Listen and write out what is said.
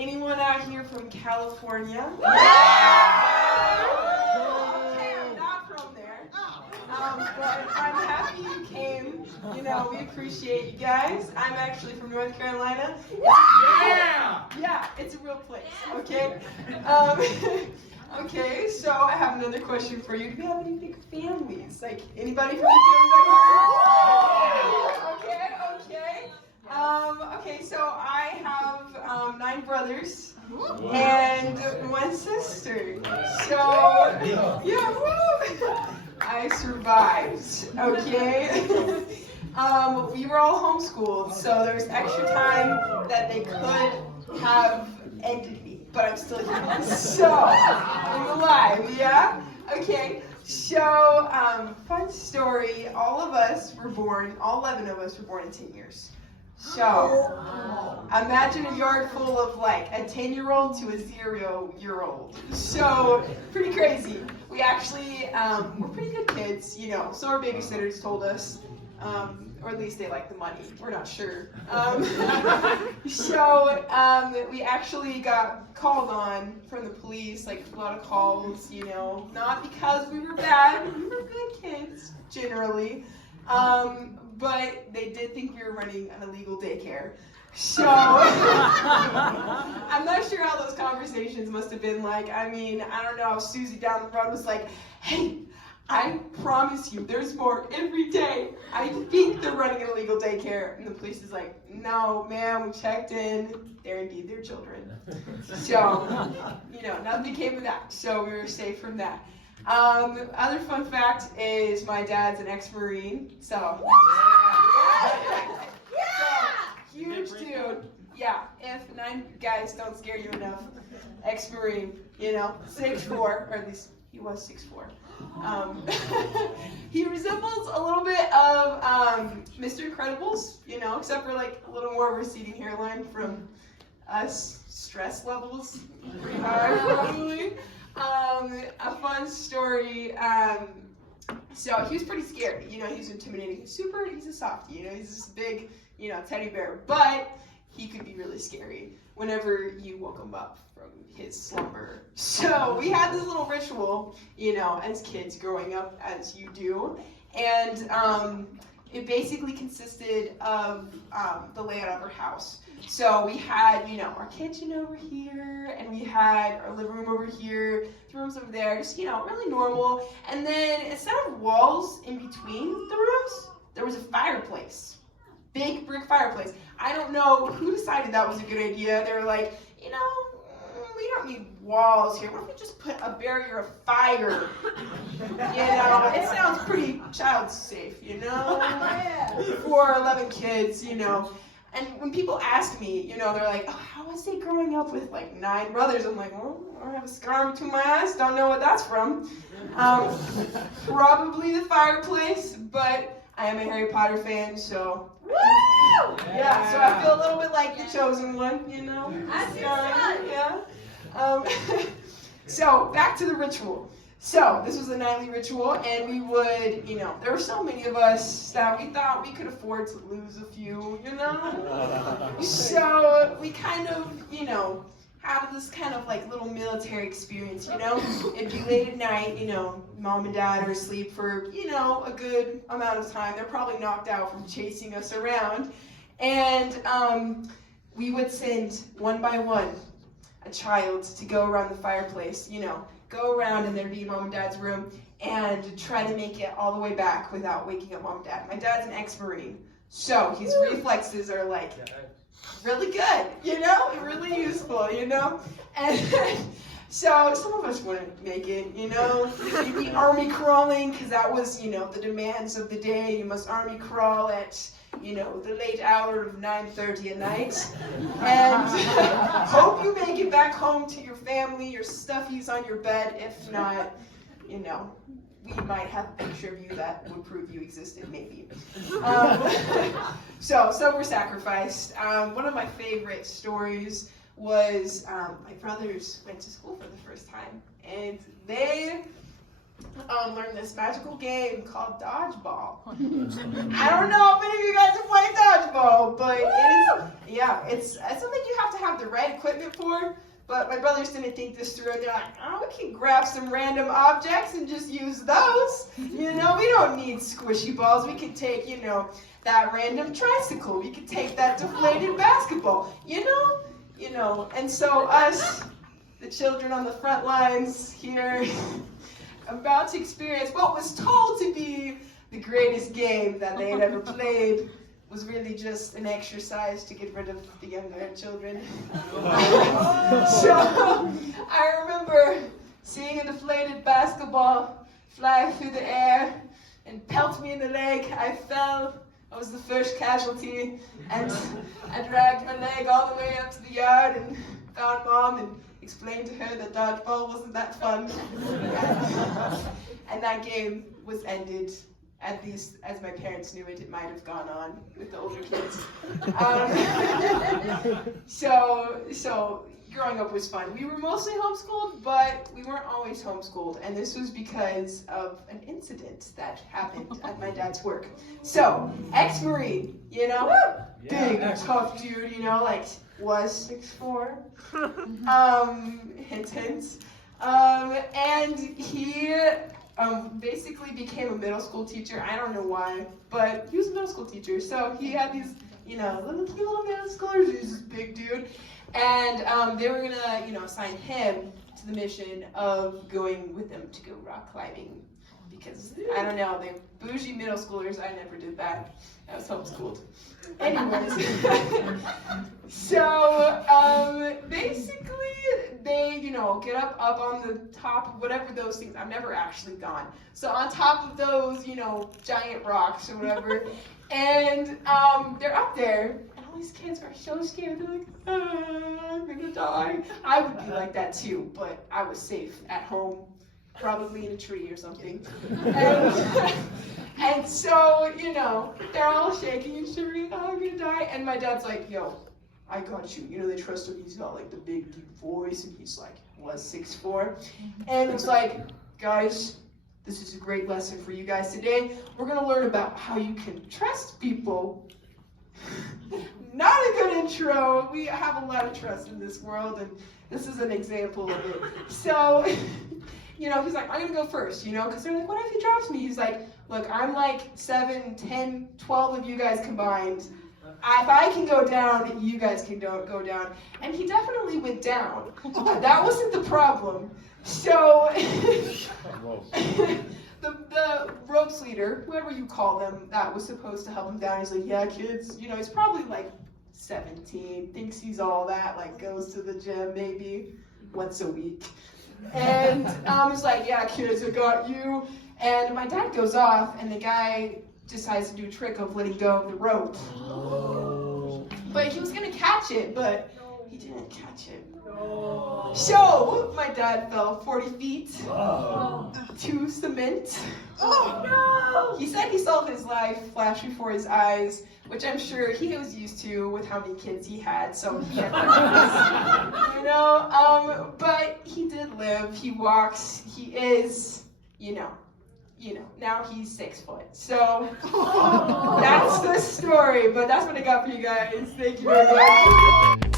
anyone out here from California? Okay, I'm not from there. But I'm happy you came. You know, we appreciate you guys. I'm actually from North Carolina. Yeah, it's a real place, okay? Okay, so I have another question for you. Do you have any big families? Like, anybody from the family? Okay, so I have 9 brothers and 1 sister. So, yeah, woo! I survived, okay? We were all homeschooled, so there was extra time that they could have ended me, but I'm still here. So, I'm alive, yeah? Okay, so, fun story, all 11 of us were born in 10 years. So, imagine a yard full of like a 10-year-old to a 0-year-old. So, pretty crazy. We actually, we're pretty good kids, you know, so our babysitters told us, or at least they like the money, we're not sure. We actually got called on from the police, like a lot of calls, you know, not because we were bad, we were good kids, generally. But they did think we were running an illegal daycare. So, I'm not sure how those conversations must have been like. I mean, I don't know, Susie down the road was like, hey, I promise you, there's more every day. I think they're running an illegal daycare. And the police is like, no, ma'am, we checked in. They're indeed their children. So, you know, nothing came of that. So we were safe from that. Other fun fact is my dad's an ex-Marine, so huge dude. Yeah, if 9 guys don't scare you enough, ex-Marine, you know, 6'4", or at least he was 6'4". He resembles a little bit of Mr. Incredibles, you know, except for like a little more receding hairline from us. Stress levels pretty high, probably. A fun story, so he was pretty scary, you know, he was intimidating, he's a softie, you know, he's this big, you know, teddy bear, but he could be really scary whenever you woke him up from his slumber. So we had this little ritual, you know, as kids growing up, as you do, and it basically consisted of the layout of our house. So we had, you know, our kitchen over here, and we had our living room over here, the rooms over there, just, you know, really normal. And then instead of walls in between the rooms, there was a fireplace. Big brick fireplace. I don't know who decided that was a good idea. They were like, you know, we don't need walls here. What if we just put a barrier of fire? You know, it sounds pretty child safe, you know? For 11 kids, you know. And when people ask me, you know, they're like, oh, how was it growing up with like 9 brothers? I'm like, well, I have a scar between my eyes. Don't know what that's from. Probably the fireplace, but I am a Harry Potter fan, so. Woo! Yeah, so I feel a little bit like the chosen one, you know. Yeah. So back to the ritual. So this was a nightly ritual, and we would, you know, there were so many of us that we thought we could afford to lose a few, you know? So we kind of, you know, had this kind of like little military experience, you know? It'd be late at night, you know, mom and dad are asleep for, you know, a good amount of time. They're probably knocked out from chasing us around. And we would send one by one a child to go around the fireplace, you know, go around and there'd be mom and dad's room and try to make it all the way back without waking up mom and dad. My dad's an ex-Marine, so his reflexes are like really good, you know, really useful, you know. And so some of us wouldn't make it, you know. You'd be army crawling because that was, you know, the demands of the day. You must army crawl at, you know, the late hour of 9:30 at night, and hope you make it back home to your family, your stuffies on your bed. If not, you know, we might have a picture of you that would prove you existed, maybe. So some were sacrificed. One of my favorite stories was my brothers went to school for the first time, and they learned this magical game called dodgeball. I don't know if any of you guys have played dodgeball, but it's something you have to have the right equipment for. But my brothers didn't think this through, and they're like, oh, we can grab some random objects and just use those. You know, we don't need squishy balls. We could take, you know, that random tricycle. We could take that deflated basketball. You know. And so us, the children on the front lines here, about to experience what was told to be the greatest game that they had ever played, was really just an exercise to get rid of the younger children. So I remember seeing a deflated basketball fly through the air and pelt me in the leg. I fell. I was the first casualty, and I dragged my leg all the way up to the yard and found Mom and explained to her that dodgeball wasn't that fun. And that game was ended. At least, as my parents knew it might have gone on with the older kids. So growing up was fun. We were mostly homeschooled, but we weren't always homeschooled. And this was because of an incident that happened at my dad's work. So, ex-Marine, you know, big, tough dude, you know, like, was 6'4". Hint, hint. And he basically became a middle school teacher. I don't know why, but he was a middle school teacher. So he had these, you know, cute little middle schoolers. He was this big dude. And they were gonna, you know, assign him to the mission of going with them to go rock climbing. Because, I don't know, they bougie middle schoolers, I never did that. I was homeschooled. Anyways. So, basically, they, you know, get up on the top of whatever those things, I've never actually gone. So on top of those, you know, giant rocks or whatever, and they're up there, and all these kids are so scared, they're like, I'm gonna die. I would be like that too, but I was safe at home, probably in a tree or something. And so, you know, they're all shaking and shivering, oh, I'm gonna die, and my dad's like, yo, I got you. You know, they trust him. He's got like the big deep voice, and he's like, was 6'4". And it's like, guys, this is a great lesson for you guys today. We're gonna learn about how you can trust people. Not a good intro. We have a lot of trust in this world, and this is an example of it. So, you know, he's like, I'm gonna go first, you know, because they're like, what if he drops me? He's like, look, I'm like 7, 10, 12 of you guys combined. If I can go down, you guys can go down. And he definitely went down. That wasn't the problem. So the ropes leader, whoever you call them, that was supposed to help him down. He's like, yeah, kids, you know, he's probably like 17, thinks he's all that, like goes to the gym maybe once a week. And he's like, yeah, kids, I got you. And my dad goes off, and the guy decides to do a trick of letting go of the rope. Oh. But he was gonna catch it, but he didn't catch it. Oh. So my dad fell 40 feet to cement. Oh no! He said he saw his life flash before his eyes, which I'm sure he was used to with how many kids he had, so he had you know, but he did live, he walks, he is, you know, now he's 6 foot. So that's the story, but that's what I got for you guys. Thank you very much.